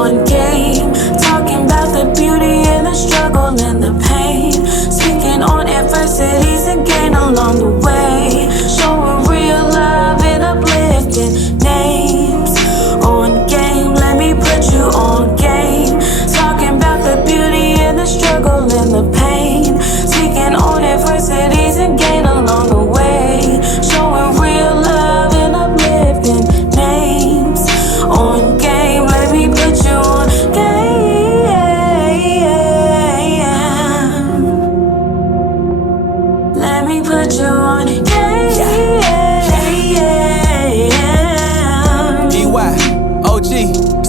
on game. Talking about the beauty and the struggle and the pain. Speaking on adversities and gain along the way. Showing real love and uplifting names. On game, let me put you on game. Talking about the beauty and the struggle and the pain. Speaking on adversities and gain along the way. Showing real love and uplifting names. On game, let me put you on game. Let me put you on game.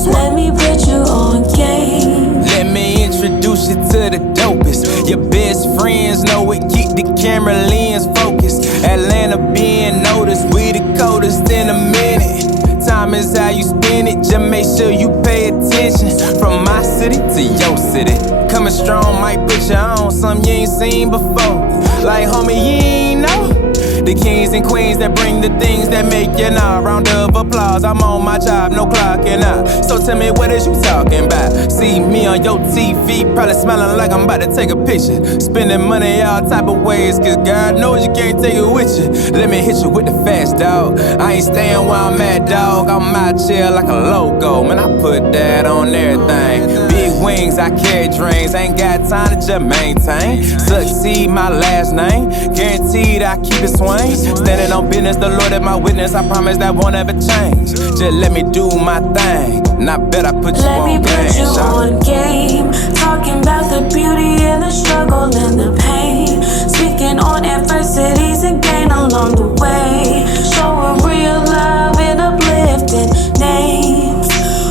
Let me put you on game. Let me introduce you to the dopest. Your best friends know it, keep the camera lens focused. Atlanta being noticed, we the coldest in a minute. Time is how you spend it, just make sure you pay attention. From my city to your city, coming strong might put you on something you ain't seen before. Like homie, you ain't know the kings and queens that bring the things that make you know. Round of applause, I'm on my job, no clocking out. So tell me, what is you talking about? See me on your TV, probably smiling like I'm about to take a picture. Spending money all type of ways, cause God knows you can't take it with you. Let me hit you with the fast, dog. I ain't staying where I'm at, dog. I'm out here like a logo, man, I put that on everything. Big wings, I carry dreams, ain't got time to just maintain. Succeed, my last name, guaranteed I keep it swing. Standing on business, the Lord is my witness. I promise that won't ever change. Just let me do my thing, and I bet I put you Let on me put game. you on game. Talking about the beauty and the struggle and the pain. Speaking on adversities and gain along the way. Showing real love and uplifting names.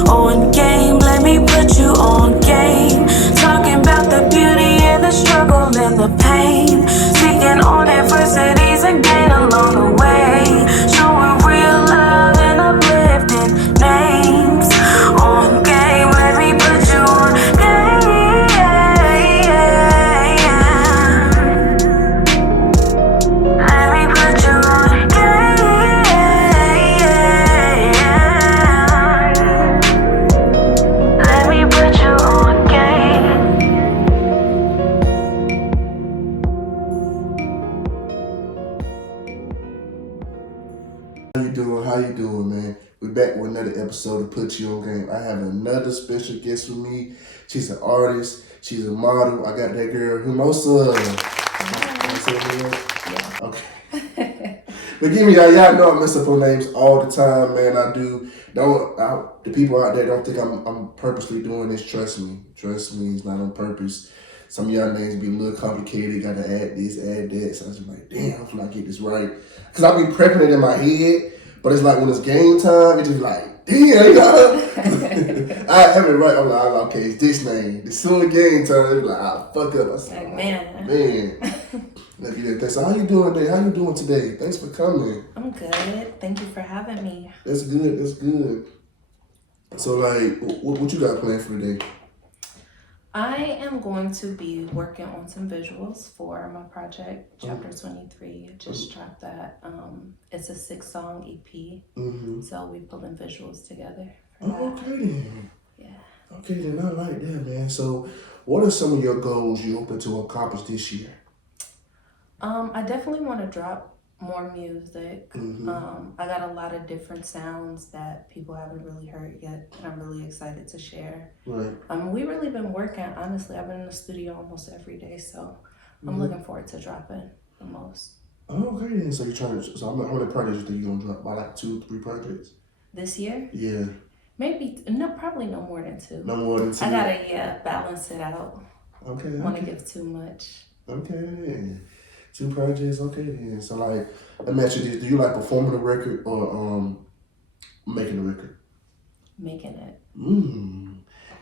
On game, let me put you on game. Talking about the beauty and the struggle and the pain. Speaking on adversities and gain along the way. Showing real love and uplifting names. On game, let me put you on game. Let me put you on game. Let me put you on game. How you doing, man? We're back with another episode of Put You On Game. I have another special guest with me. She's an artist. She's a model. I got that girl, HERMOSA. Yeah. Okay. Forgive me, y'all know I mess up on names all the time, man. I do. The people out there don't think I'm purposely doing this. Trust me, it's not on purpose. Some of y'all names be a little complicated. Got to add this, add that. So I was just like, damn, hopefully I get this right. Because I be prepping it in my head. But it's like when it's game time, it's just like, damn, you know? I have it right. I'm like, okay, it's this name. As soon as game time, it's like, fuck up. I said, Like, man. Look at that. So how you doing today? How you doing today? Thanks for coming. I'm good. Thank you for having me. That's good. So like, what you got planned for today? I am going to be working on some visuals for my project, Chapter 23. I just dropped that. It's a 6-song EP. Mm-hmm. So we pulling visuals together for that. Okay then. Yeah. Okay then, I like that, man. So what are some of your goals you hoping to accomplish this year? I definitely want to drop more music. Mm-hmm. I got a lot of different sounds that people haven't really heard yet, and I'm really excited to share. Right. We really been working, honestly. I've been in the studio almost every day, so I'm looking forward to dropping the most. Okay then, so you're trying to, so how many projects you think you're going to drop? About like 2-3 projects? This year? Yeah. Maybe, probably no more than 2. No more than 2? I gotta, balance it out. Okay. Want to give too much. Okay. 2 projects, okay then. So like, let me ask you this, do you like performing a record or making a record? Making it.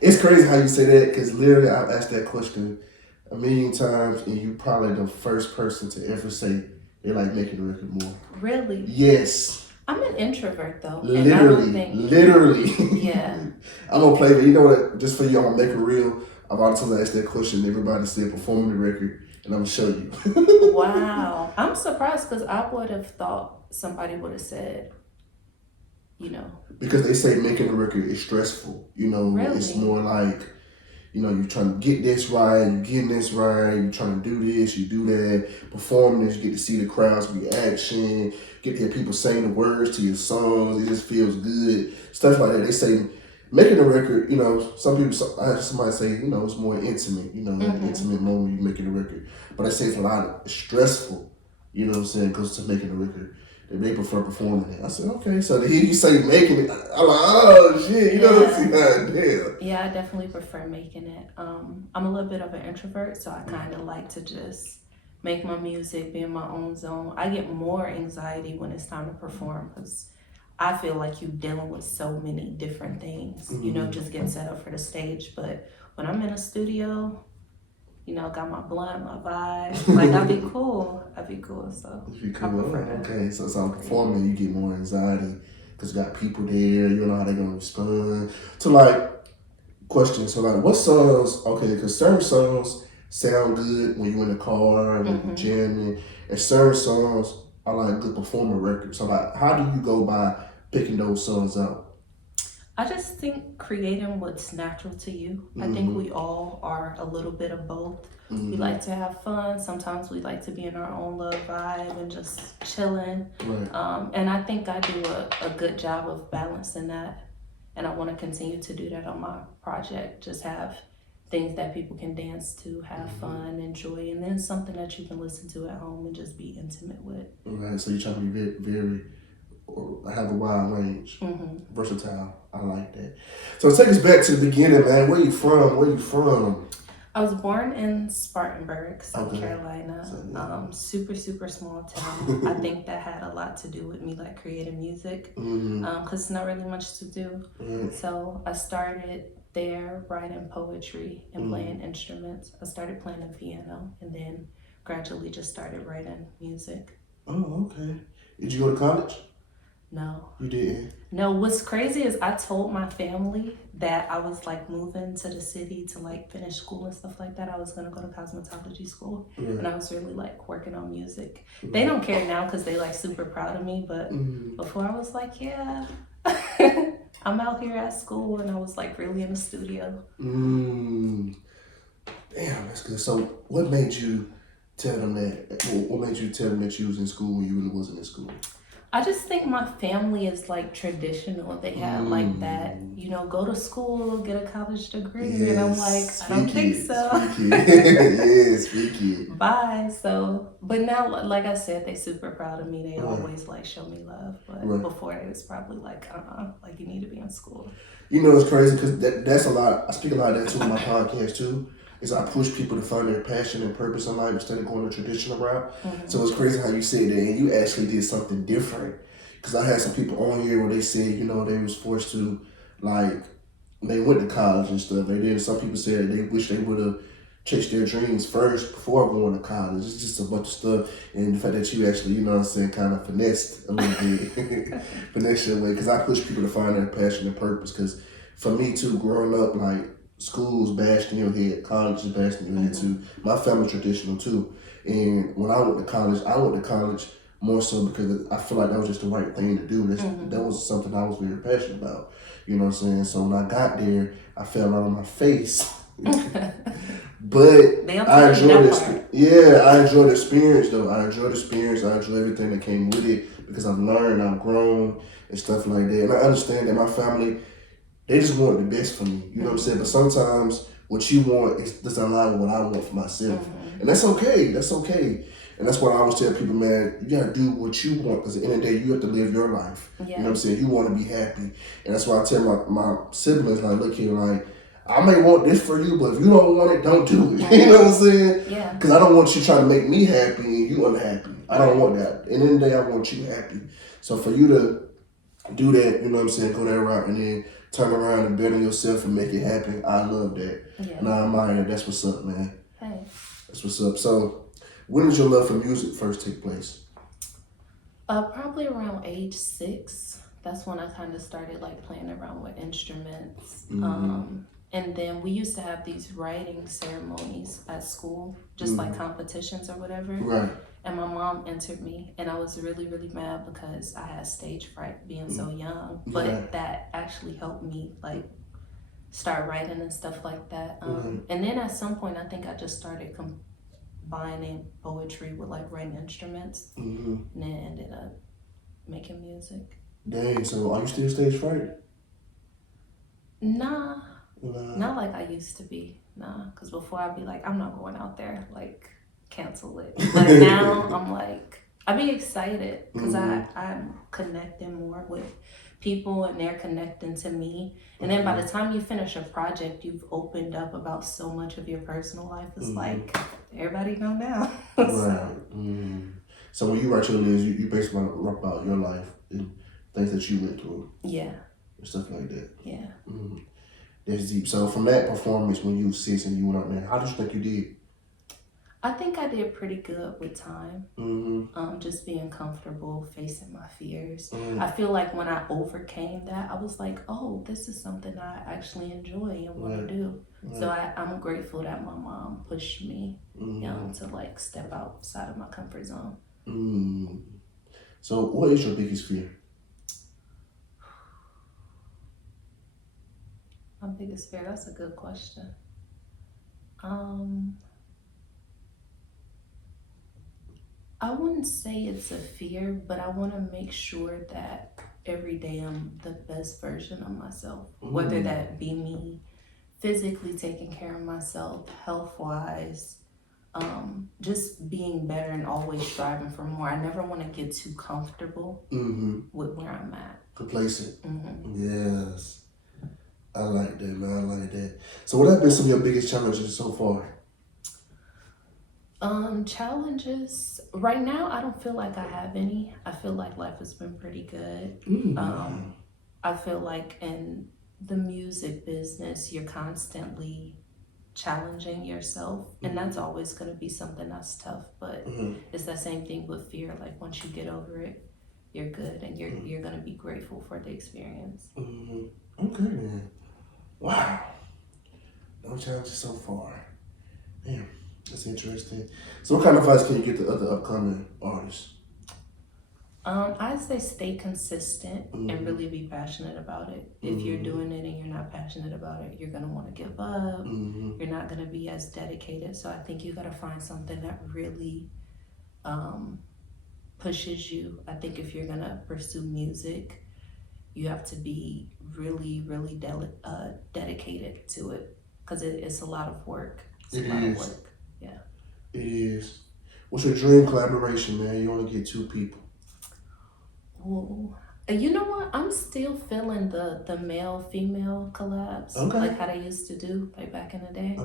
It's crazy how you say that, because literally I've asked that question a million times, and you probably the first person to ever say they like making a record more. Really? Yes. I'm an introvert though. Literally. Yeah. I'm gonna play, but you know what? Just for you, I'm gonna make it real. I've already told asked that question. Everybody said performing the record, and I'm gonna show you. Wow. I'm surprised because I would have thought somebody would have said you know. Because they say making a record is stressful. You know, Really? it's more like, you know, you're trying to get this right, you're getting this right, you're trying to do this, you do that, perform this, you get to see the crowd's reaction, get to hear people saying the words to your songs, it just feels good, stuff like that. They say making a record, you know, I have somebody say, you know, it's more intimate, you know, an intimate moment you making a record. But I say it's stressful, you know what I'm saying, because to making a record. They prefer performing it. I said, okay. So to hear you say making it, I'm like, oh shit, you know what I'm saying? Damn. Yeah, I definitely prefer making it. I'm a little bit of an introvert, so I kind of like to just make my music, be in my own zone. I get more anxiety when it's time to perform because I feel like you're dealing with so many different things, you know, just getting set up for the stage. But when I'm in a studio, you know, got my blunt, my vibe, like I'd be cool. So You cool. Okay, so I'm performing, you get more anxiety because you got people there, you don't know how they're gonna respond. So like, question, so like what songs, okay, because certain songs sound good when you're in the car, when you're jamming, and certain songs are like good performer records. So like, how do you go by picking those songs out? I just think creating what's natural to you. I think we all are a little bit of both. We like to have fun. Sometimes we like to be in our own little vibe and just chilling. Right. And I think I do a good job of balancing that. And I want to continue to do that on my project. Just have things that people can dance to, have fun, enjoy, and then something that you can listen to at home and just be intimate with. Right, so you're trying to be very have a wide range, versatile. I like that. So take us back to the beginning, man. Where you from? I was born in Spartanburg, South Carolina. Super, super small town. I think that had a lot to do with me like creating music, because it's not really much to do. So I started there writing poetry and playing instruments. I started playing the piano and then gradually just started writing music. Oh, okay. Did you go to college? No. You didn't? No, what's crazy is I told my family that I was like moving to the city to like finish school and stuff like that. I was gonna go to cosmetology school and I was really like working on music. They don't care now because they like super proud of me, but before I was like, yeah, I'm out here at school and I was like really in the studio. Damn, that's good. So what made you tell them that? What made you tell them that you was in school when you really wasn't in school? I just think my family is like traditional. They had like that, you know, go to school, get a college degree. Yes, and I'm like, I don't think so. Speaky. Bye. So, but now, like I said, they super proud of me. They always like show me love. But before it was probably like, like you need to be in school. You know, it's crazy because that's a lot. I speak a lot of that too in my podcast too. Is I push people to find their passion and purpose in life instead of going the traditional route. So it's crazy how you said that and you actually did something different. Because I had some people on here where they said, you know, they was forced to, like, they went to college and stuff. They did. Some people said they wish they would have chased their dreams first before going to college. It's just a bunch of stuff. And the fact that you actually, you know what I'm saying, kind of finessed a little bit. Finessed your way. Because I push people to find their passion and purpose. Because for me, too, growing up, like, school's bashed in your head, college is bashed in your head too. My family's traditional too. And when I went to college more so because I feel like that was just the right thing to do. That was something I was very passionate about. You know what I'm saying? So when I got there, I fell out on my face. But I enjoyed it. Yeah, I enjoyed the experience though. I enjoyed everything that came with it because I've learned, I've grown and stuff like that. And I understand that my family, they just want the best for me, you know what I'm saying? But sometimes what you want doesn't align with what I want for myself. And that's okay, And that's why I always tell people, man, you gotta do what you want because at the end of the day, you have to live your life. You know what I'm saying? You wanna be happy. And that's why I tell my siblings, like, look here, like, I may want this for you, but if you don't want it, don't do it. You know what I'm saying? Yeah. Because I don't want you trying to make me happy and you unhappy. I don't want that. At the end of the day, I want you happy. So for you to do that, you know what I'm saying, go that route and then turn around and better yourself and make it happen. I love that. And I admire that. That's what's up, man. Hey. That's what's up. So, when did your love for music first take place? Probably around age 6. That's when I kind of started like playing around with instruments. And then we used to have these writing ceremonies at school, just like competitions or whatever. Right. and my mom entered me, and I was really, really mad because I had stage fright being so young. But that actually helped me like start writing and stuff like that. And then at some point, I think I just started combining poetry with like writing instruments, and then ended up making music. Dang, so are you still stage fright? Nah, not like I used to be. Nah, because before I'd be like, I'm not going out there, like cancel it. But now I'm like, I be excited because I'm connecting more with people and they're connecting to me. And then by the time you finish a project, you've opened up about so much of your personal life. It's like everybody know now. Right. So when you write your lyrics, you basically rap about your life and things that you went through. Yeah. And stuff like that. Yeah. That's deep. So from that performance when you were 6 and you went out there, how did you think you did? I think I did pretty good with time. Just being comfortable, facing my fears. I feel like when I overcame that, I was like, oh, this is something I actually enjoy and want to do. So I'm grateful that my mom pushed me young to like step outside of my comfort zone. So what is your biggest fear? My biggest fear, that's a good question. I wouldn't say it's a fear, but I want to make sure that every day I'm the best version of myself. Whether that be me physically taking care of myself, health-wise, just being better and always striving for more. I never want to get too comfortable with where I'm at. Complacent. Yes. I like that, man. I like that. So what have been some of your biggest challenges so far? Challenges right now, I don't feel like I have any. I feel like life has been pretty good. I feel like in the music business, you're constantly challenging yourself, and that's always going to be something that's tough. But it's that same thing with fear. Like once you get over it, you're good, and you're going to be grateful for the experience. Okay, man. Wow. No challenges so far. Damn. That's interesting. So what kind of advice can you give to other upcoming artists? I'd say stay consistent and really be passionate about it. If you're doing it and you're not passionate about it, you're going to want to give up. You're not going to be as dedicated. So I think you got to find something that really pushes you. I think if you're going to pursue music, you have to be really, really dedicated to it because it's a lot of work. It's a lot of work. Yeah. It is. What's your dream collaboration, man? You only get 2 people. Ooh. You know what? I'm still feeling the male-female collabs. Like how they used to do like back in the day.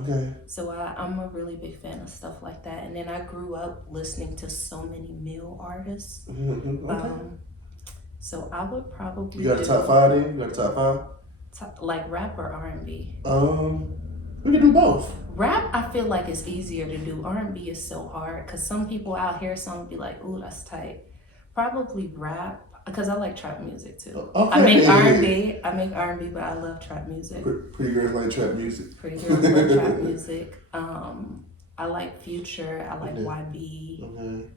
So I'm a really big fan of stuff like that. And then I grew up listening to so many male artists. So I would probably You got a top 5 then? You got a top 5? Like rap or R&B? We can do both. Rap, I feel like it's easier to do. R&B is so hard because some people out here, some be like, ooh, that's tight. Probably rap because I like trap music too. I make R&B. I make R&B, but I love trap music. Pretty girls like trap music. Pretty girls like trap music. I like Future. I like YB.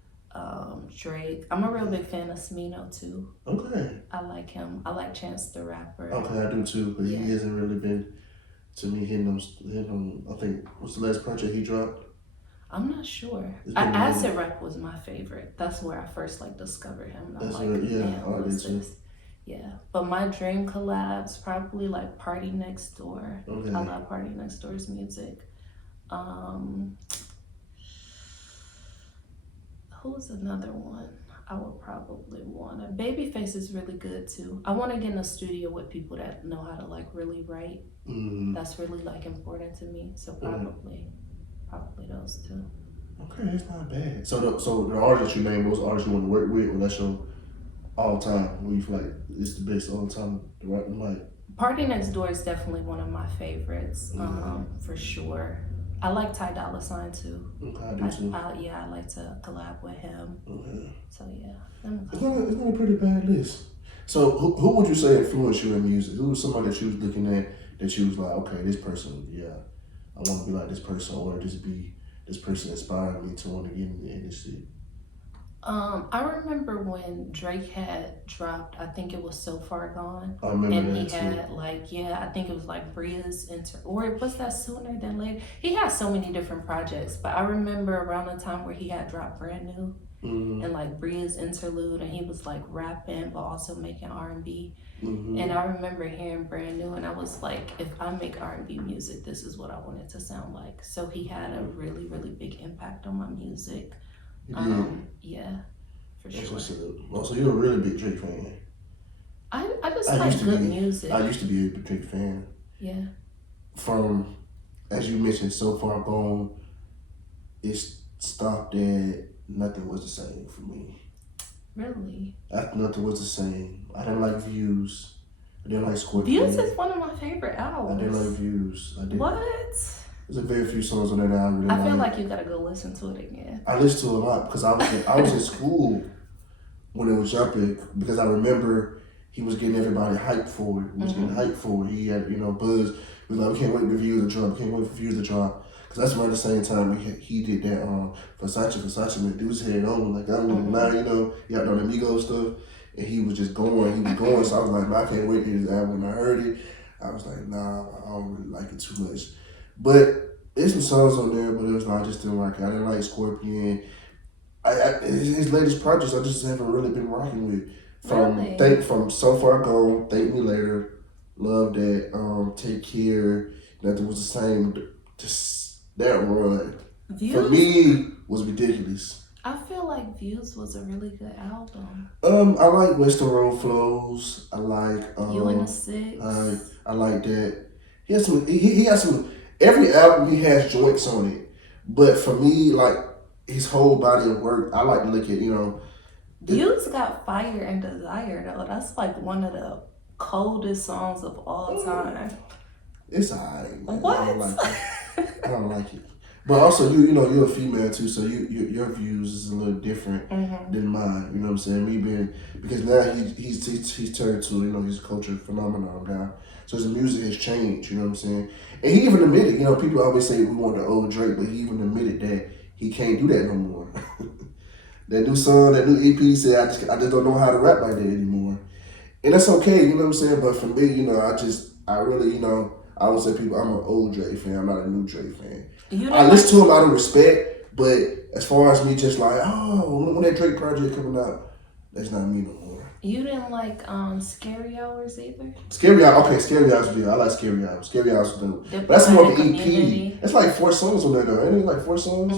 Drake. I'm a real big fan of Smino too. I like him. I like Chance the Rapper. I do too, but he hasn't really been to me hitting him. I think what's the last project he dropped? I'm not sure. Acid Rap was my favorite. That's where I first like discovered him. And I'm like, what's this? Yeah, but my dream collabs probably like Party Next Door. I love Party Next Door's music. Who's another one I would probably want? Babyface is really good too. I want to get in a studio with people that know how to like really write. That's really like important to me. So probably those 2. Okay, that's not bad. So the artists you name, those artists you want to work with, or that's your all time? When you feel like it's the best all time to write the mic? Party Next Door is definitely one of my favorites, for sure. I like Ty Dolla $ign too. I do too. I like to collab with him. So yeah. It's not a pretty bad list. So who would you say influenced you in music? Who was somebody that you was looking at that you was like, okay, this person, I want to be like this person, or this person inspired me to want to get in the industry? I remember when Drake had dropped, I think it was So Far Gone. I remember And he that too. had like, yeah, I think it was like Bria's or was that Sooner Than Later? He had so many different projects, but I remember around the time where he had dropped Brand New and like Bria's interlude, and he was like rapping but also making R&B. And I remember hearing Brand New, and I was like, if I make R&B music, this is what I want it to sound like. So he had a really, really big impact on my music. Yeah, for That's sure. what's up. Oh, so you're a really big Drake fan. I just like good music. I used to be a big Drake fan. Yeah. From, as you mentioned, So Far Gone, it stopped at Nothing Was the Same for me. Really? After Nothing Was the Same, I didn't like Views. I didn't like Scorpion. Views is one of my favorite albums. I didn't like Views. I didn't. What? There's a very few songs on there that I really like. I feel like you gotta go listen to it again. I listened to it a lot because I was in school when it was jumping, because I remember he was getting everybody hyped for it. He was getting hyped for it. He had, Buzz. He was like, we can't wait for Views to drop. We can't wait for Views to drop. Because that's around the same time he did that Versace Medusa head on. Like, I don't even lie, he had on the Migos stuff. And he was just going. So I was like, man, I can't wait to hear his album. When I heard it, I was like, nah, I don't really like it too much. But there's some songs on there, but it was not, I just didn't like it. I didn't like Scorpion. His latest projects I just haven't really been rocking with. From So Far Gone, Thank Me Later, Love That, Take Care, Nothing Was the Same. Just that run Views, for me was ridiculous. I feel like Views was a really good album. I like Western Road Flows. I like You and the Six. I like that. He has some. He has some. Every album he has joints on it, but for me, like his whole body of work, I like to look at. Views got Fire and Desire though. That's like one of the coldest songs of all time. It's alright. What? I don't like it. But also, you're a female too, so your views is a little different than mine. You know what I'm saying? Me being, because now he's turned to he's a culture phenomenon now. So his music has changed. You know what I'm saying? And he even admitted, people always say we want the old Drake, but he even admitted that he can't do that no more. That new song, that new EP, he said I just don't know how to rap like that anymore, and that's okay. You know what I'm saying? But for me, I really, I would say people, I'm an old Drake fan. I'm not a new Drake fan. I listen to him out of respect, but as far as me just like, when that Drake project coming out, that's not me no more. You didn't like Scary Hours either? Scary Hours, yeah. I like Scary Hours. Scary Hours is dope. But that's more of an EP. It's like 4 songs on there though. Ain't it like 4 songs?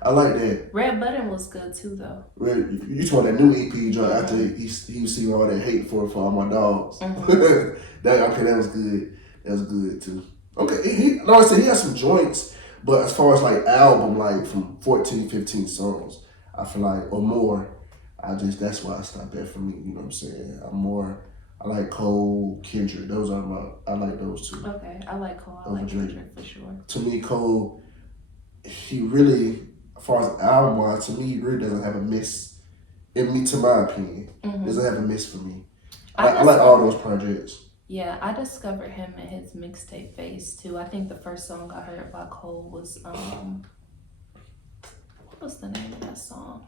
I like that. Red Button was good too though. You talking about that new EP joint after he was seeing all that hate for all my dogs. That was good. That was good too. Okay, like I said, he has some joints, but as far as like album, like from 14, 15 songs, I feel like, or more, that's why I stopped at for me, you know what I'm saying? I like Cole, Kendrick, I like those two. Okay, I like Cole, I like Kendrick for sure. To me, Cole, he really, as far as album wise, to me, he really doesn't have a miss, to my opinion, doesn't have a miss for me. I like all those projects. Yeah, I discovered him in his mixtape phase too. I think the first song I heard by Cole was what was the name of that song?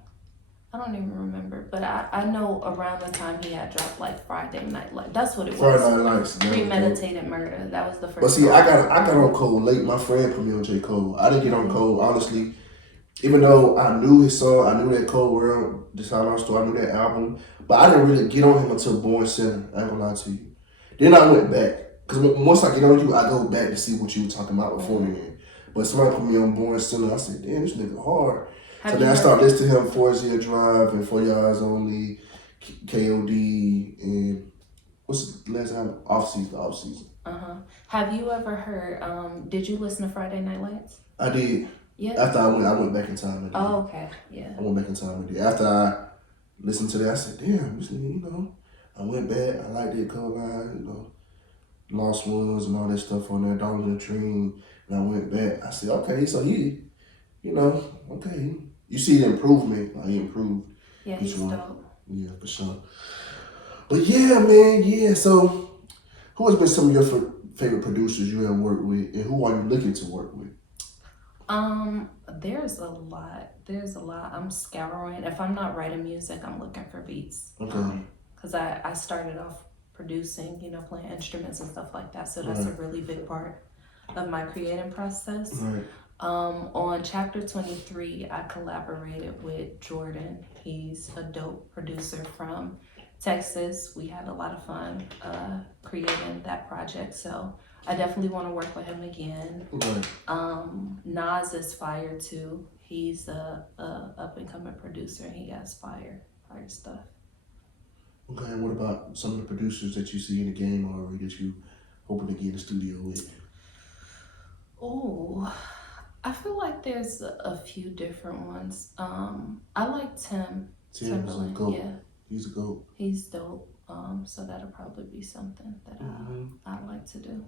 I don't even remember, but I know around the time he had dropped like Friday Night Lights. That's what it was. Friday Night Lights. Premeditated Murder. That was the first. But see, I got on Cole late. My friend put me on J. Cole. I didn't get on Cole honestly, even though I knew his song. I knew that Cole World, This How I Store. I knew that album, but I didn't really get on him until Born Sinner. I ain't gonna lie to you. Then I went back, because once I get on you, I go back to see what you were talking about beforehand. But somebody put me on Born Sinner. I said, damn, this nigga hard. So then I started listening to him, 4 Year Drive and 4 Your Eyes Only, KOD, and what's the last time? Off Season. Have you ever heard, did you listen to Friday Night Lights? I did. Yeah. After I went back in time. Oh, okay. Yeah. I went back in time and did. After I listened to that, I said, damn, this nigga, I went back, I liked it, Cole Line, Lost Ones and all that stuff on there, Dawn in the Dream, and I went back. I said, okay, so he, okay. You see the improvement, he improved. Yeah, he's dope. Yeah, for sure. But yeah, man, yeah, so who has been some of your favorite producers you have worked with, and who are you looking to work with? There's a lot. There's a lot. I'm scouring. If I'm not writing music, I'm looking for beats. Okay. Because I started off producing, playing instruments and stuff like that. So that's a really big part of my creating process. Right. On chapter 23, I collaborated with Jordan. He's a dope producer from Texas. We had a lot of fun creating that project. So I definitely want to work with him again. Right. Nas is fire too. He's a up and coming producer, and he has fire stuff. Okay, and what about some of the producers that you see in the game already that you hoping to get in the studio with? Oh, I feel like there's a few different ones. I like Tim. Tim's a goat. Yeah, He's a goat. he's dope. So that'll probably be something that I like to do.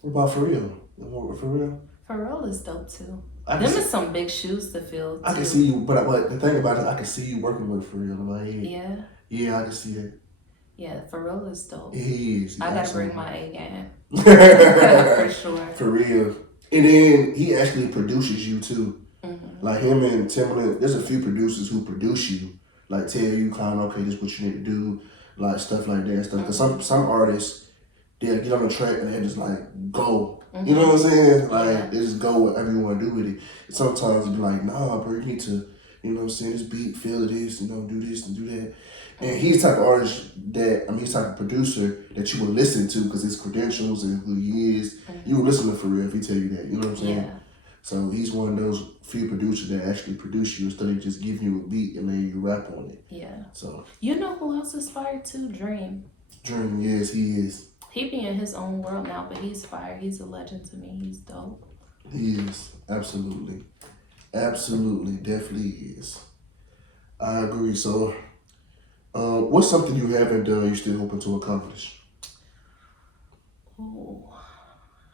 What about Pharrell? Pharrell? Pharrell is dope too. I Them can is some big shoes to fill. I can too. see you, but the thing about it, I can see you working with Pharrell in my head. Yeah, Yeah, I can see that. yeah. Pharrell is dope. He is. I gotta bring my A game For for sure. real. And then he actually produces you too. Mm-hmm. Like him and Timbaland, there's a few producers who produce you. Like tell you kind of, okay, this is what you need to do. Like stuff like that. Stuff. Because some artists, they'll get on the track and they just like go. Mm-hmm. You know what I'm saying? Like they just go whatever you want to do with it. And sometimes you be like, nah, bro, you need to, you know what I'm saying, this beat, feel this, do this and do that. And he's the type of artist that, he's the type of producer that you will listen to because his credentials and who he is. Mm-hmm. You will listen to for real if he tell you that. You know what I'm saying? Yeah. So he's one of those few producers that actually produce you instead of just giving you a beat and then you rap on it. Yeah. So You know who else is fire too? Dream. Dream, yes, he is. He be in his own world now, but he's fire. He's a legend to me. He's dope. He is. Absolutely. Absolutely. Definitely is. I agree. So what's something you haven't done you're still hoping to accomplish? Oh,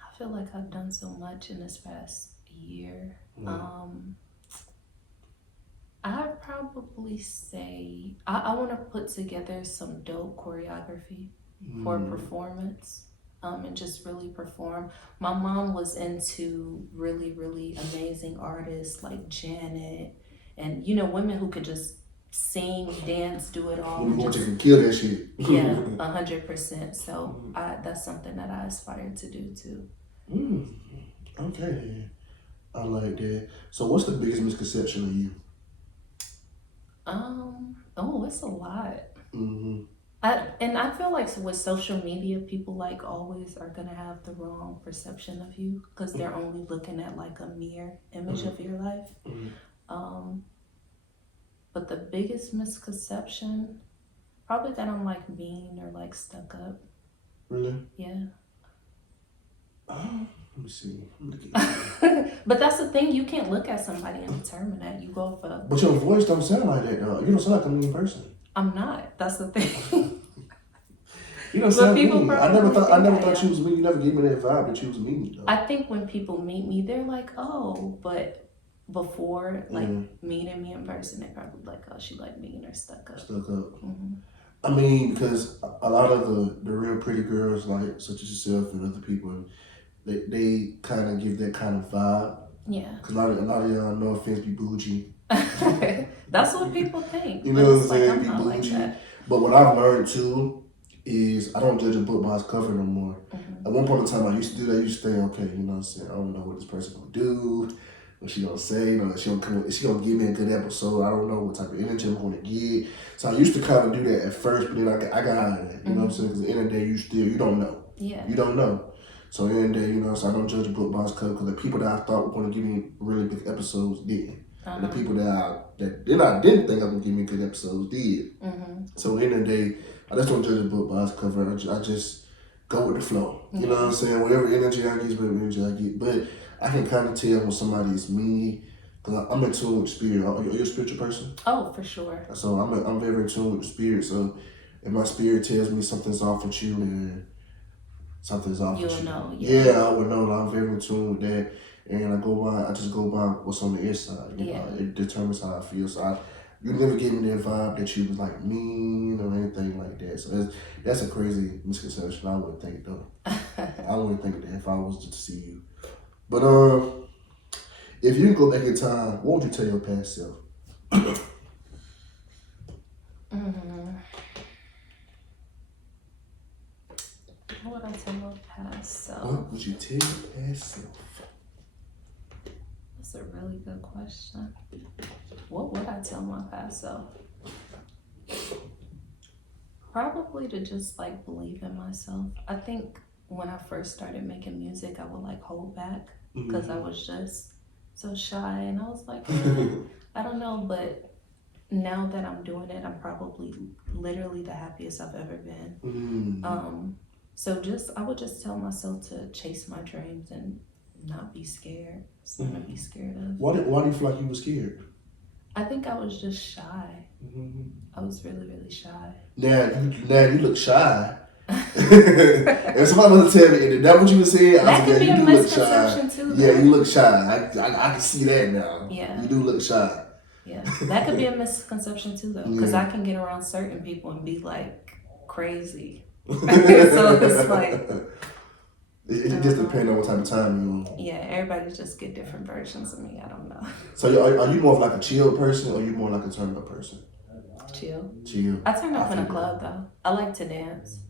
I feel like I've done so much in this past year. I'd probably say I want to put together some dope choreography for performance and just really perform. My mom was into really, really amazing artists like Janet and, women who could just sing, dance, do it all. You want you can kill that shit. Yeah, 100%. So that's something that I aspire to do too. Okay. I like that. So what's the biggest misconception of you? It's a lot. Mm-hmm. I feel like with social media, people like always are gonna have the wrong perception of you because they're only looking at like a mere image of your life. But the biggest misconception, probably that I'm like mean or like stuck up. Really? Yeah. Let me see. Look at But that's the thing, you can't look at somebody and determine that. You go for. But your voice don't sound like that though. You don't sound like a mean person. I'm not. That's the thing. You don't sound people mean. I never thought you was mean. You never gave me that vibe that you was mean though. I think when people meet me, they're like, oh, but before like meeting me in person, they probably like, oh, she like mean or stuck up. Stuck up. I mean, because a lot of the real pretty girls, like such as yourself and other people, they kind of give that kind of vibe. Yeah. Because a lot of y'all, no offense, be bougie. That's what people think. You know what I'm saying? Like, I'm be not like bougie. that. But what I've learned too is I don't judge a book by its cover no more. At one point in time, I used to do that. I used to think, okay, you know what I'm saying? I don't know what this person gonna do, what she gonna say, is she gonna give me a good episode? I don't know what type of energy I'm gonna get. So I used to kind of do that at first, but then I got out of that. You know what I'm saying? Because at the end of the day, you don't know. Yeah. You don't know. So at the end of the day, so I don't judge a book by its cover because the people that I thought were gonna give me really big episodes didn't. And the people that I didn't think I was gonna give me good episodes did. So at the end of the day, I just don't judge a book by its cover. I just go with the flow. You know what I'm saying? Whatever energy I get is whatever energy I get. But I can kind of tell when somebody is me because I'm in tune with spirit. Are you a spiritual person? Oh, for sure. So I'm very in tune with the spirit. So if my spirit tells me something's off with you, then something's off with you. You'll know. Yeah, I would know. Like, I'm very in tune with that. And I just go by what's on the inside. You know, it determines how I feel. So you never gave me that vibe that you was like mean or anything like that. So that's a crazy misconception. I wouldn't think though. I wouldn't think that if I was to see you. But If you can go back in time, what would you tell your past self? What would I tell my past self? What would you tell your past self? That's a really good question. What would I tell my past self? Probably to just like believe in myself. I think when I first started making music, I would like hold back because I was just so shy, and I was like, I don't know, but now that I'm doing it, I'm probably literally the happiest I've ever been. So I would just tell myself to chase my dreams and not be scared. It's nothing to be scared of. Why do you feel like you were scared? I think I was just shy. I was really, really shy. Now you look shy. If somebody was to tell me, is that what you were saying? That could be a you do look misconception shy. too, though. Yeah, you look shy. I can see that now. Yeah. You do look shy. Yeah, that could be a misconception too, though, because I can get around certain people and be like crazy. So it's like it just depends on what type of time you're on. Yeah, everybody just get different versions of me. I don't know. So are you more of like a chill person, or you more like a turn up person? Chill. I turn up in a club though. I like to dance.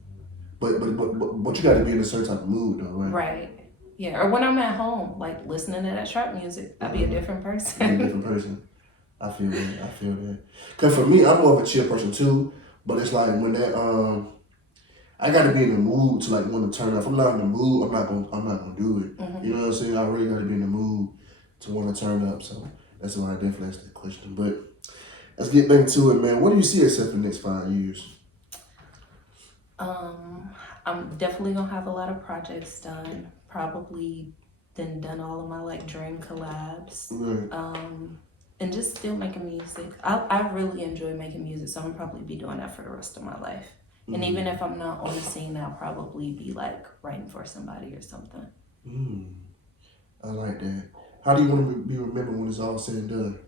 But you got to be in a certain type of mood though, right? Right. Yeah, or when I'm at home, like listening to that sharp music, I'd be a different person. Be a different person. I feel that. Cause for me, I'm more of a chill person too. But it's like when that I gotta be in the mood to like want to turn up. If I'm not in the mood, I'm not gonna do it. You know what I'm saying? I really gotta be in the mood to want to turn up. So that's why I definitely asked that question. But let's get back to it, man. What do you see yourself in the next 5 years? I'm definitely gonna have a lot of projects done. Probably then done all of my like dream collabs. Right. And just still making music. I really enjoy making music, so I'm gonna probably be doing that for the rest of my life. And even if I'm not on the scene, I'll probably be like writing for somebody or something. I like that. How do you want to be remembered when it's all said and done?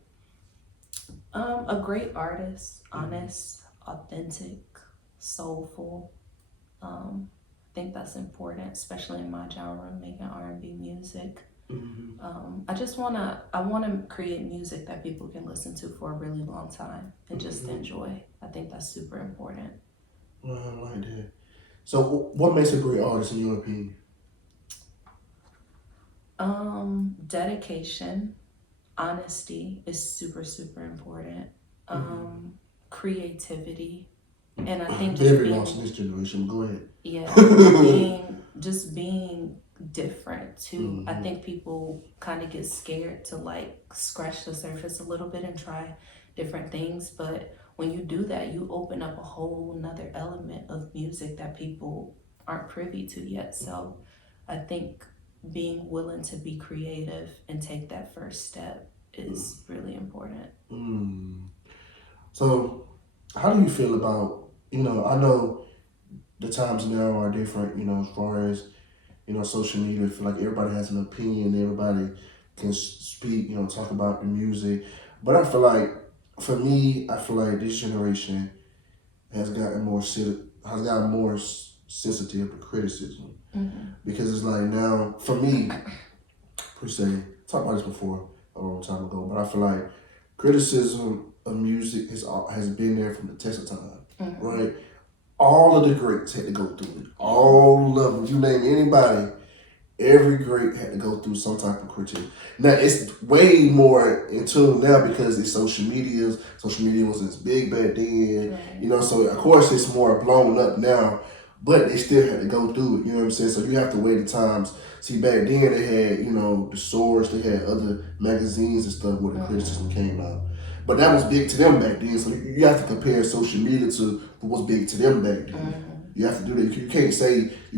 A great artist, honest, authentic, soulful. I think that's important, especially in my genre, making R&B music. I wanna create music that people can listen to for a really long time and just enjoy. I think that's super important. Well, I like that. So what makes a great artist in your opinion? Dedication, honesty is super, super important. Creativity. And I think just very lost in this generation. Go ahead. Yeah, being different too. I think people kind of get scared to like scratch the surface a little bit and try different things, but when you do that, you open up a whole nother element of music that people aren't privy to yet. So I think being willing to be creative and take that first step is really important. So how do you feel about, I know the times now are different, as far as, social media. I feel like everybody has an opinion, everybody can speak, talk about the music. But I feel like, for me, this generation has gotten more sensitive to criticism. Because it's like now, for me, per se, talked about this before a long time ago, but I feel like criticism of music has been there from the test of time, right? All of the greats had to go through it. All of them. You name anybody, every great had to go through some type of critique. Now, it's way more in tune now because it's social media. Social media wasn't as big back then. So of course it's more blown up now, but they still had to go through it. You know what I'm saying? So you have to wait the times. See, back then they had, the Source, they had other magazines and stuff where the criticism came out. But that was big to them back then. So you have to compare social media to what's big to them back then. You have to do that. You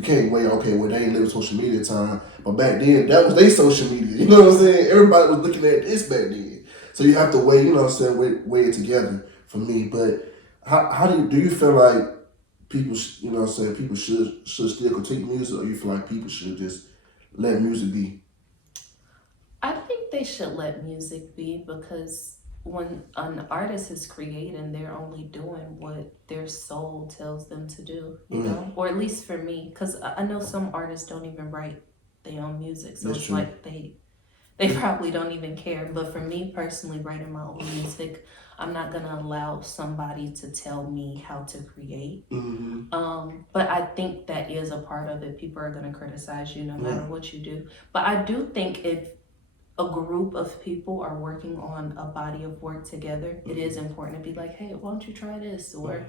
can't wait, okay, well, they ain't living social media time. But back then, that was their social media. You know what I'm saying? Everybody was looking at this back then. So you have to weigh, weigh it together for me. But how do you feel like people, people should still critique music, or you feel like people should just let music be? I think they should let music be, because when an artist is creating, they're only doing what their soul tells them to do, you know? Or at least for me, because I know some artists don't even write their own music. So That's it's true. like they probably don't even care. But for me personally, writing my own music, I'm not gonna allow somebody to tell me how to create. But I think that is a part of it. People are gonna criticize you no matter what you do. But I do think if a group of people are working on a body of work together, it is important to be like, hey, why don't you try this? Or,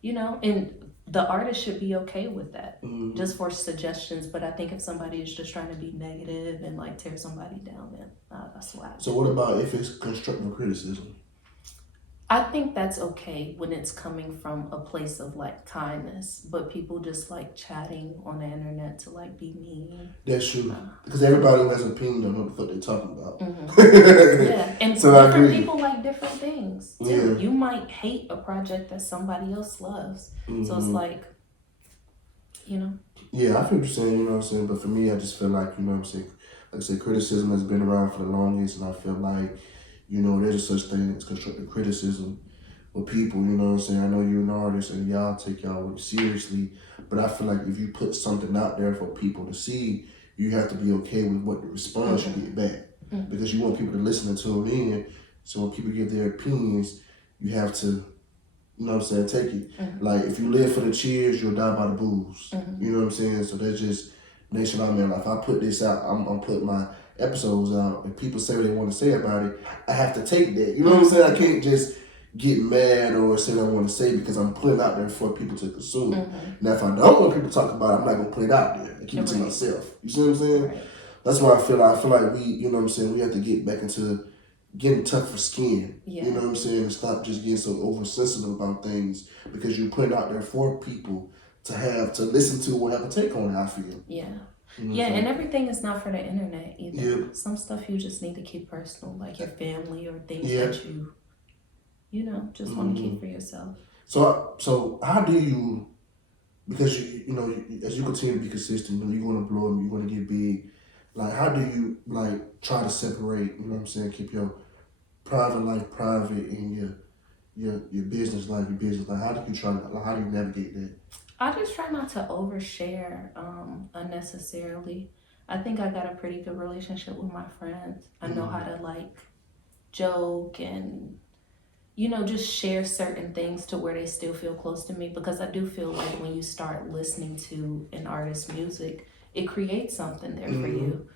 you know, and the artist should be okay with that, just for suggestions. But I think if somebody is just trying to be negative and like tear somebody down, then that's why. So what about if it's constructive criticism? I think that's okay when it's coming from a place of like kindness, but people just like chatting on the internet to like be mean. That's true. Because everybody who has an opinion don't know what the fuck they're talking about. Yeah, and So different people like different things too. Yeah. You might hate a project that somebody else loves. So it's like, you know. Yeah, I feel what you're saying, you know what I'm saying? But for me, I just feel like, you know what I'm saying, like I said, criticism has been around for the longest, and I feel like, you know, there's a such thing as constructive criticism with people, you know what I'm saying? I know you're an artist and y'all take y'all work seriously, but I feel like if you put something out there for people to see, you have to be okay with what the response you get back. Because you want people to listen to them in, so when people give their opinions, you have to, you know what I'm saying, take it. Like, if you live for the cheers, you'll die by the boos. You know what I'm saying? So that's just nation I'm in. Like, if I put this out, I'm putting my episodes out, and people say what they want to say about it, I have to take that. You know what I'm saying? I can't just get mad or say what I want to say because I'm putting it out there for people to consume. Now, if I don't want people to talk about it, I'm not going to put it out there. I keep it to myself. You see what I'm saying? Right. That's why I feel like we, you know what I'm saying, we have to get back into getting tougher skin. Yeah. You know what I'm saying? And stop just getting so oversensitive about things because you're putting it out there for people to listen to or have a take on it, I feel. Yeah. You know Yeah, and everything is not for the internet either. Yeah. Some stuff you just need to keep personal, like your family or things Yeah. that you know, just want to keep for yourself. So how do you, because you know, as you continue to be consistent, you know, you're going to blow up, you're going to get big. Like, how do you like try to separate? You know what I'm saying? Keep your private life private and your business life your business life. How do you how do you navigate that? I just try not to overshare unnecessarily. I think I got a pretty good relationship with my friends. I know how to like joke and, you know, just share certain things to where they still feel close to me, because I do feel like when you start listening to an artist's music, it creates something there for you.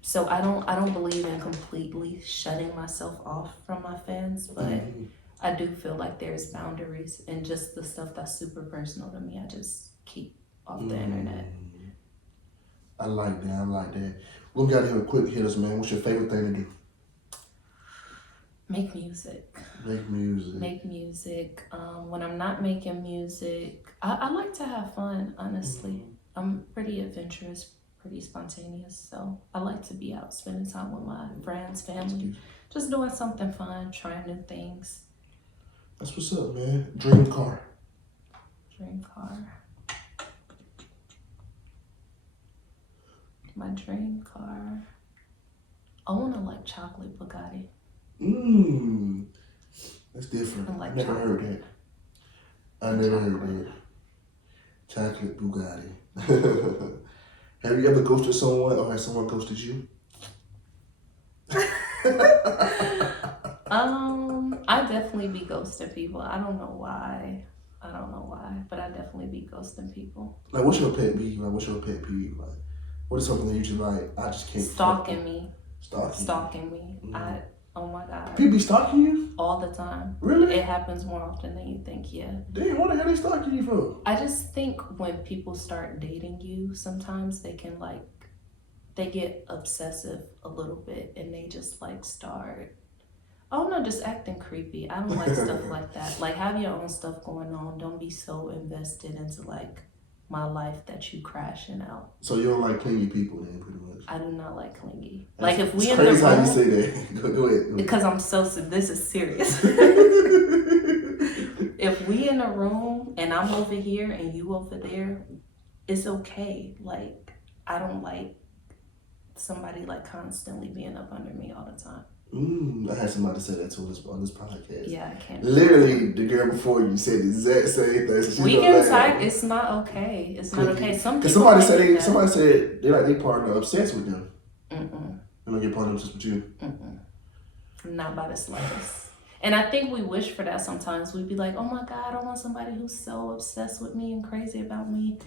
So I don't believe in completely shutting myself off from my fans, but I do feel like there's boundaries, and just the stuff that's super personal to me, I just keep off the internet. I like that. We'll get out here with quick hitters, man. What's your favorite thing to do? Make music. Make music. When I'm not making music, I like to have fun, honestly. I'm pretty adventurous, pretty spontaneous, so I like to be out spending time with my friends, family, just doing something fun, trying new things. That's what's up, man. Dream car. My dream car. I want a like chocolate Bugatti. That's different. I like I never heard chocolate. that. I never heard that. Chocolate Bugatti. Have you ever ghosted someone, or has someone ghosted you? I definitely be ghosting people. I don't know why, but I definitely be ghosting people. Like, what's your pet peeve? Like, what is something that you just like, I just can't... Stalking me. Stalking Me. Oh my God. People be stalking you? All the time. Really? It happens more often than you think, yeah. Damn, what the hell they stalking you for? I just think when people start dating you, sometimes they can they get obsessive a little bit, and they just start, just acting creepy. I don't like stuff like that. Like, have your own stuff going on. Don't be so invested into my life that you crashing out. So you don't like clingy people then, pretty much? I do not like clingy. If we in the room... It's crazy how you say that. Go ahead. Because I'm this is serious. If we in a room and I'm over here and you over there, it's okay. I don't like somebody constantly being up under me all the time. I had somebody say that to us on this podcast. Yeah, I can't. Literally, the girl before you said the exact same thing. So we can talk. It's not okay. It's not okay. Some people. Somebody said they partner obsessed with them. You don't get partnerships with you? Not by the slightest. And I think we wish for that sometimes. We'd be like, oh my God, I want somebody who's so obsessed with me and crazy about me.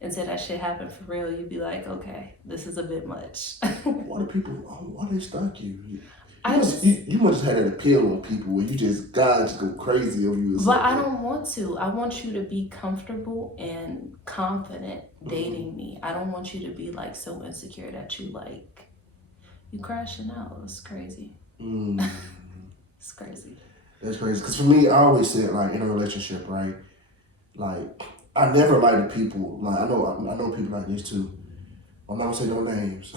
Until that shit happened for real, you'd be like, okay, this is a bit much. Why do they stalk you? You must have had an appeal on people where God just go crazy over you. But I don't want to. I want you to be comfortable and confident dating me. I don't want you to be like so insecure that you crashing out. It's crazy. It's crazy. That's crazy. Because for me, I always said, like, in a relationship, right? Like, I never liked the people. Like, I know people like this too. I'm not gonna say no names.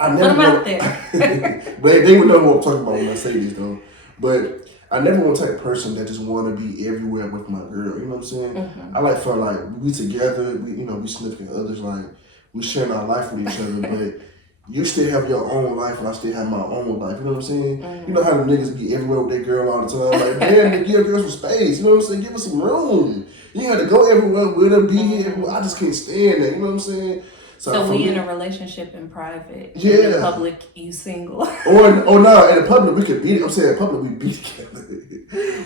I never. Put them out there. they would know what I'm talking about when I say this though. But I never want to type of person that just want to be everywhere with my girl. You know what I'm saying? I like for like we together. We significant others. Like we sharing our life with each other, but. You still have your own life and I still have my own life. You know what I'm saying? You know how the niggas be everywhere with their girl all the time. Like, damn, give girls some space. You know what I'm saying? Give her some room. You ain't have to go everywhere with her, be here. I just can't stand that. You know what I'm saying? So we in a relationship in private. Yeah. In the public, you single. or no, in the public we could be. I'm saying in public we be together.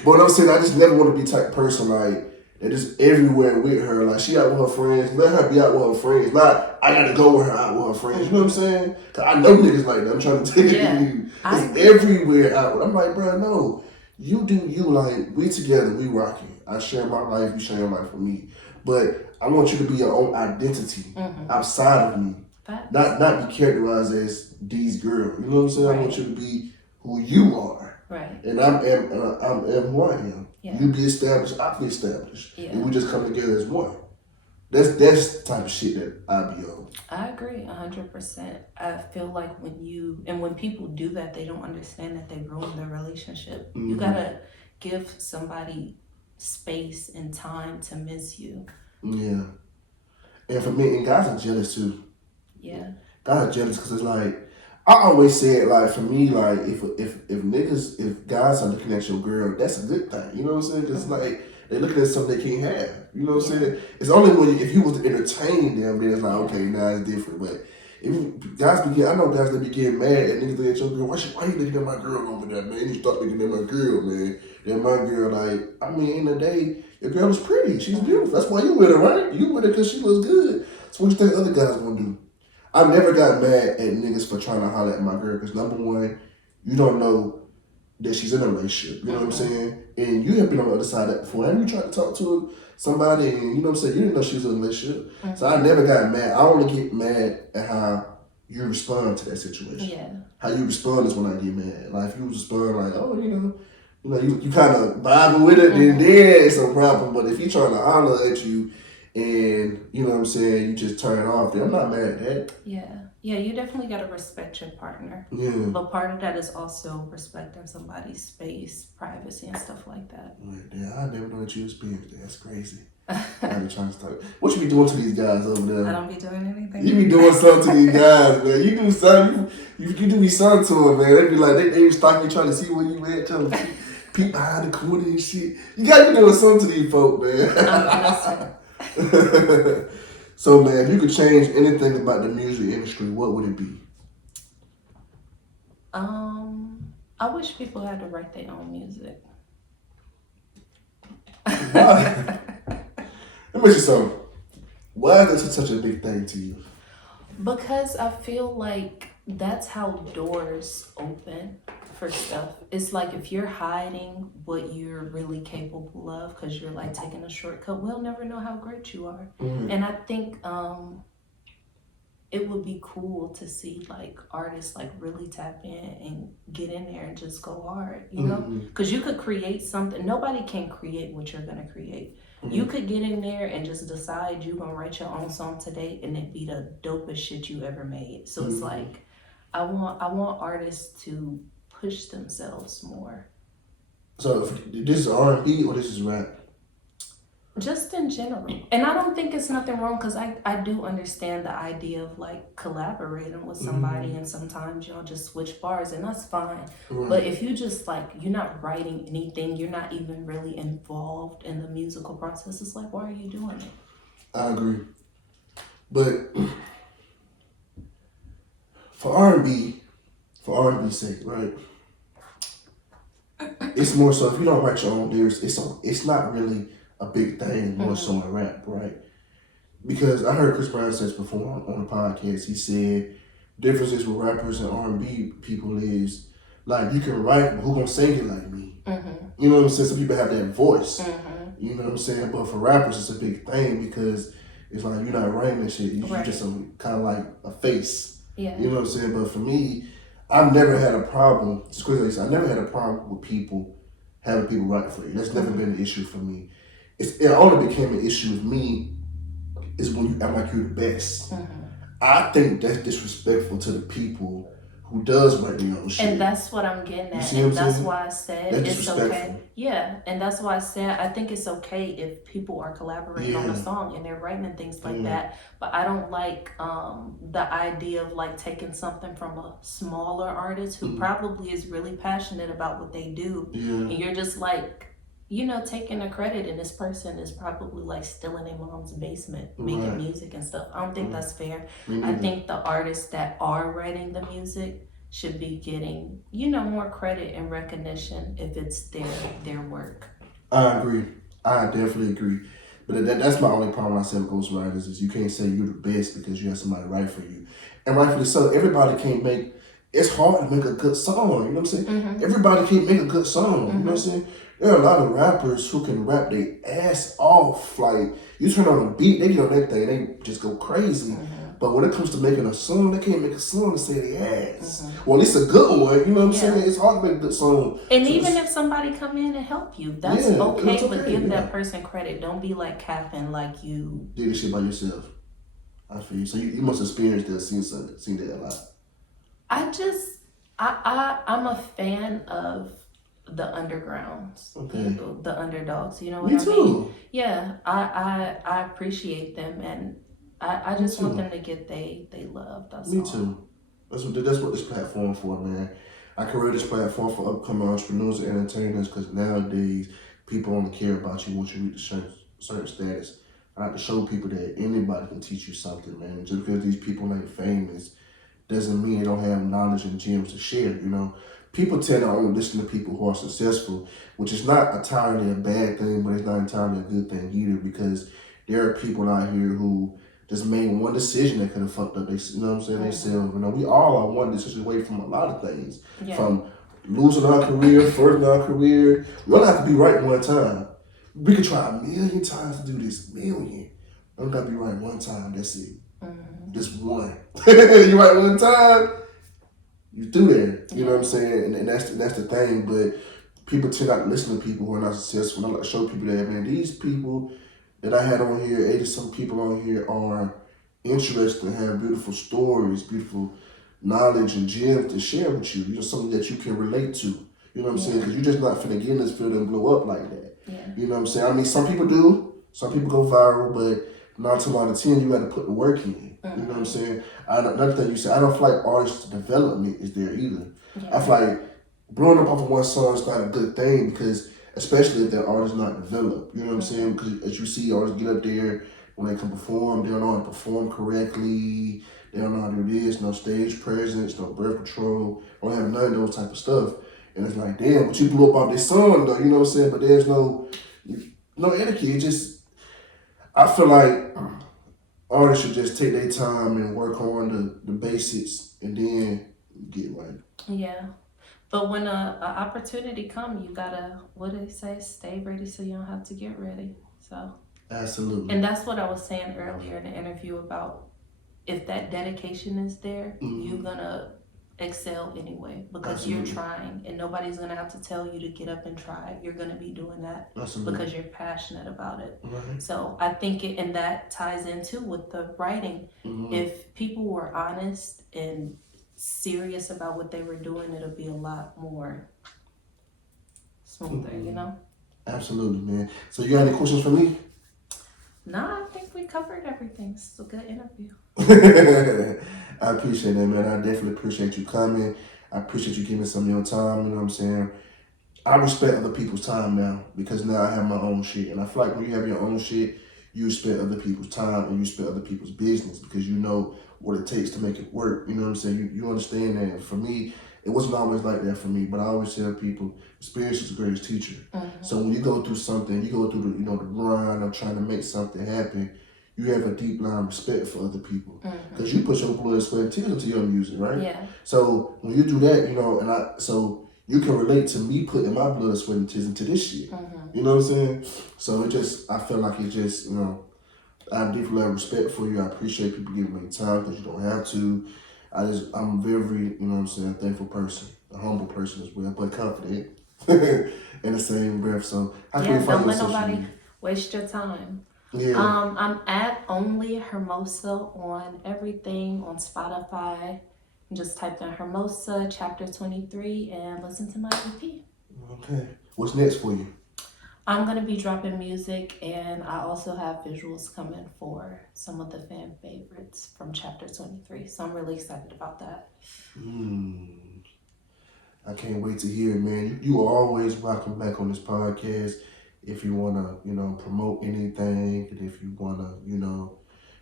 But I'm saying I just never want to be the type of person like that is everywhere with her. Like she out with her friends. Let her be out with her friends. Not I gotta go with her out with her friends. You know what I'm saying? Cause I know niggas like that. I'm trying to tell you. It's everywhere out. I'm like, bro, no. You do you. Like we together. We rocking. I share my life. You share your life with me. But I want you to be your own identity outside of me. Not be characterized as these girls. You know what I'm saying? Right. I want you to be who you are. Right. And I'm who I am. Yeah. You be established, I be established. Yeah. And we just come together as one. That's the type of shit that I be on. I agree 100%. I feel like when people do that, they don't understand that they ruin their relationship. You gotta give somebody space and time to miss you. Yeah. And for me, and guys are jealous too. Yeah. Guys are jealous because it's like, I always say it like, for me, like, if guys are looking at your girl, that's a good thing. You know what I'm saying? Because like, they're looking at something they can't have. You know what I'm saying? It's only if you was to entertain them, then it's like, okay, now it's different. But if guys I know guys that be getting mad at niggas that at your girl. Why you looking at my girl over there, man? You stop looking at my girl, man. Then my girl, like, I mean, in the day, your girl is pretty. She's beautiful. That's why you with her, right? You with her because she looks good. So what you think other guys gonna do? I never got mad at niggas for trying to holler at my girl because number one, you don't know that she's in a relationship. You know what I'm saying? And you have been on the other side of that before. Have you tried to talk to somebody and you know what I'm saying? You didn't know she was in a relationship. So I never got mad. I only get mad at how you respond to that situation. Yeah. How you respond is when I get mad. Like if you respond like, oh, you kind of vibing with it, then it's no problem. But if you trying to holler at you and, you know what I'm saying, you just turn off, then I'm not mad at that. Yeah. Yeah, you definitely got to respect your partner. Yeah. But part of that is also respecting somebody's space, privacy, and stuff like that. Yeah, I never know that you experienced that. That's crazy. I be trying to talk. What you be doing to these guys over there? I don't be doing anything. You be doing something to these guys, man. You do something. You do be something to them, man. They be like, they be stalking you, trying to see where you at, trying to peek behind the corner and shit. You gotta be doing something to these folk, man. So, man, if you could change anything about the music industry, what would it be? I wish people had to write their own music. Why? Let me ask you something. Why is this such a big thing to you? Because I feel like that's how doors open for stuff. It's like if you're hiding what you're really capable of because you're like taking a shortcut, we'll never know how great you are. And I think it would be cool to see like artists like really tap in and get in there and just go hard, you know? Because you could create something. Nobody can create what you're gonna create. You could get in there and just decide you're gonna write your own song today and it be the dopest shit you ever made. So it's like I want artists to push themselves more. So this is R&B or this is rap? Just in general. And I don't think it's nothing wrong because I do understand the idea of like collaborating with somebody and sometimes y'all just switch bars and that's fine. But if you just like, you're not writing anything, you're not even really involved in the musical process, it's like, why are you doing it? I agree. But for R&B sake, right? It's more so if you don't write your own lyrics, it's not really a big thing more so in rap, right? Because I heard Chris Brown say this before on the podcast. He said differences with rappers and R&B people is like you can write, but who gonna sing it like me? You know what I'm saying? Some people have that voice. You know what I'm saying? But for rappers, it's a big thing because it's like you're not writing that shit. You're just kind of like a face. Yeah. You know what I'm saying? But for me, I've never had a problem. It's crazy. I never had a problem with people having people write for you. That's never been an issue for me. It only became an issue with me is when you act like you're the best. I think that's disrespectful to the people who does write their own shit. And that's what I'm getting at. And that's why I said that's it's okay. Yeah, and that's why I said I think it's okay if people are collaborating on a song and they're writing and things like that. But I don't like the idea of like taking something from a smaller artist who probably is really passionate about what they do. And you're just like, you know, taking the credit, and this person is probably like still in their mom's basement making music and stuff. I don't think that's fair. I think the artists that are writing the music should be getting, you know, more credit and recognition if it's their work. I agree. I definitely agree. But that's my only problem when I say ghostwriters is you can't say you're the best because you have somebody write for you. And rightfully so, everybody can't make, it's hard to make a good song, you know what I'm saying? Everybody can't make a good song, you know what I'm saying? There are a lot of rappers who can rap their ass off. Like, you turn on a beat, they get on that thing, they just go crazy. But when it comes to making a song, they can't make a song to say their ass. Well, at least a good one, you know what I'm saying? It's hard to make a good song. And so even if somebody come in and help you, that's okay, but give that person credit. Don't be like capping like you did this shit by yourself. I feel you. So you must experience that, seen that a lot. I'm a fan of the undergrounds, the underdogs. You know what I mean? Yeah, I appreciate them, and I just want them to get they love. That's Me all. too. That's what this platform for, man. I created this platform for upcoming entrepreneurs and entertainers because nowadays people only care about you once you reach a certain status. I like to show people that anybody can teach you something, man. Just because these people ain't famous doesn't mean they don't have knowledge and gems to share, you know. People tend to only listen to people who are successful, which is not entirely a bad thing, but it's not entirely a good thing either because there are people out here who just made one decision that could have fucked up they, you know what I'm saying, they self. You know, we all are one decision away from a lot of things. From losing our career, furthering our career. We don't have to be right one time. We could try 1,000,000 times to do this. 1,000,000. Don't gotta be right one time, that's it. Just one. You right one time, you through there. You know what I'm saying? And that's the thing. But people tend not to listen to people who are not successful. I like to show people that, man, these people that I had on here, 80-some people on here are interested and have beautiful stories, beautiful knowledge and gems to share with you. You know, something that you can relate to. You know what I'm saying? Because you're just not finna get in this field and blow up like that. You know what I'm saying? I mean, some people do. Some people go viral, but 9 times out of 10, you got to put the work in. You know what I'm saying? Another thing you said, I don't feel like artists' development is there either. I feel like blowing up off of one song is not a good thing because especially if that artist not developed. You know what I'm saying? Because as you see artists get up there, when they can perform, they don't know how to perform correctly. They don't know how to do this, no stage presence, no breath control. Don't have none of those type of stuff. And it's like, damn, but you blew up off this song though, you know what I'm saying? But there's no etiquette. It just, I feel like artists should just take their time and work on the basics and then get right. Yeah. But when a opportunity comes, you gotta, what do they say, stay ready so you don't have to get ready. So absolutely. And that's what I was saying earlier in the interview about if that dedication is there, you're gonna excel anyway because you're trying, and nobody's gonna have to tell you to get up and try. You're gonna be doing that because you're passionate about it. So I think and that ties into with the writing. If people were honest and serious about what they were doing, it'll be a lot more smoother, you know? Absolutely, man. So you got any questions for me? No, I think we covered everything. It's a good interview. I appreciate that, man. I definitely appreciate you coming. I appreciate you giving some of your time, you know what I'm saying? I respect other people's time now because now I have my own shit. And I feel like when you have your own shit, you respect other people's time and you respect other people's business because you know what it takes to make it work. You know what I'm saying? You understand that. And for me, it wasn't always like that for me, but I always tell people, experience is the greatest teacher. So when you go through something, you go through the the grind of trying to make something happen, you have a deep line of respect for other people because you put your blood, sweat, and tears into your music, right? Yeah. So when you do that, so you can relate to me putting my blood, sweat, and tears into this shit. You know what I'm saying? So I feel like it just, I have deep level of respect for you. I appreciate people giving me time because you don't have to. I'm very, thankful person, a humble person as well, but confident in the same breath. So how can we find don't let social nobody media? waste your time. Yeah. I'm at only HERMOSA on everything on Spotify. Just type in HERMOSA chapter 23 and listen to my EP. Okay. What's next for you? I'm gonna be dropping music, and I also have visuals coming for some of the fan favorites from chapter 23. So I'm really excited about that. I can't wait to hear it, man. You are always welcome back on this podcast if you wanna, promote anything, and if you wanna,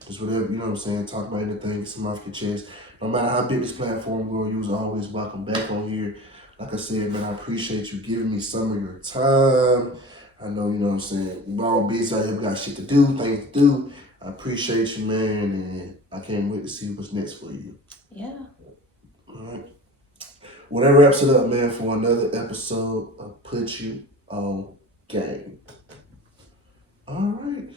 just whatever, you know what I'm saying, talk about anything, get some off your chest. No matter how big this platform grows, you're always welcome back on here. Like I said, man, I appreciate you giving me some of your time. I know, you know what I'm saying, we're all busy out here, we got shit to do, things to do. I appreciate you, man, and I can't wait to see what's next for you. Yeah. All right. Well, that wraps it up, man, for another episode of Put You On Game. All right.